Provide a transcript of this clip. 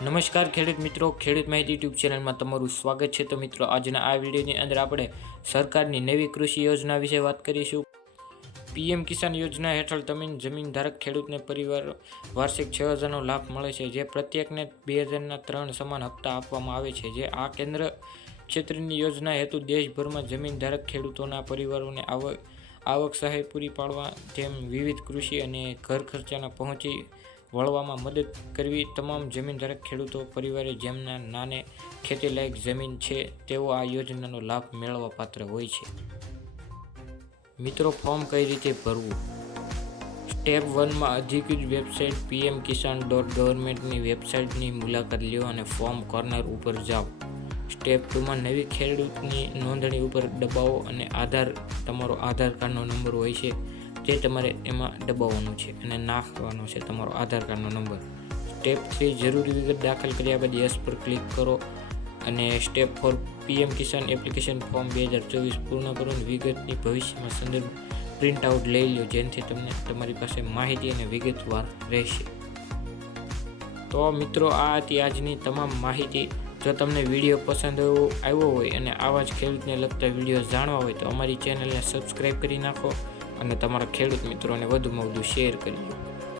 નમસ્કાર ખેડૂત મિત્રો, ખેડૂત માહિતી યુટ્યુબ ચેનલમાં તમારું સ્વાગત છે। તો મિત્રો, આજના આ વિડીયોની અંદર આપણે સરકારની નવી કૃષિ યોજના વિશે વાત કરીશું। પીએમ કિસાન યોજના હેઠળ જમીન ધારક ખેડૂતને પરિવાર વાર્ષિક 6,000નો લાભ મળે છે, જે પ્રત્યેકને 2,000ના 3 સમાન હપ્તા આપવામાં આવે છે। જે આ કેન્દ્ર ક્ષેત્રની યોજના હેતુ દેશભરમાં જમીન ધારક ખેડૂતોના પરિવારોને આવક સહાય પૂરી પાડવા, તેમ વિવિધ કૃષિ અને ઘર ખર્ચાના પહોંચી વળવામાં મદદ કરવી। તમામ જમીનધારક ખેડૂતો પરિવારે જેમના નાને ખેતીલાયક જમીન છે, તેઓ આ યોજનાનો લાભ મેળવવા પાત્ર હોય છે। મિત્રો, ફોર્મ કઈ રીતે ભરવું? સ્ટેપ 1માં અધિકૃત વેબસાઇટ pmkisan.governmentની વેબસાઇટની મુલાકાત લો અને ફોર્મ કોર્નર ઉપર જાઓ। સ્ટેપ 2માં નવી ખેડૂતની નોંધણી ઉપર દબાવો અને તમારો આધાર કાર્ડનો નંબર હોય છે તે તમારે એમાં દબાવવાનો છે અને નાખવાનો છે તમારો આધાર કાર્ડનો નંબર। સ્ટેપ 3 જરૂરી વિગત દાખલ કર્યા બાદ યસ પર ક્લિક કરો અને સ્ટેપ 4 પીએમ કિસાન એપ્લિકેશન ફોર્મ 2024 પૂર્ણ કરો અને વિગતની ભવિષ્યમાં સંદર્ભ પ્રિન્ટ આઉટ લઈ લો, જેનાથી તમને તમારી પાસે માહિતી અને વિગતવાર રહેશે। તો મિત્રો, આ હતી આજની તમામ માહિતી। જો તમને વિડીયો પસંદ આવ્યો હોય અને આવા જ ખેડૂતને લગતા વિડીયો જાણવા હોય તો અમારી ચેનલને સબસ્ક્રાઈબ કરી નાખો અને તમારા ખેડૂત મિત્રોને વધુમાં વધુ શેર કરી દો।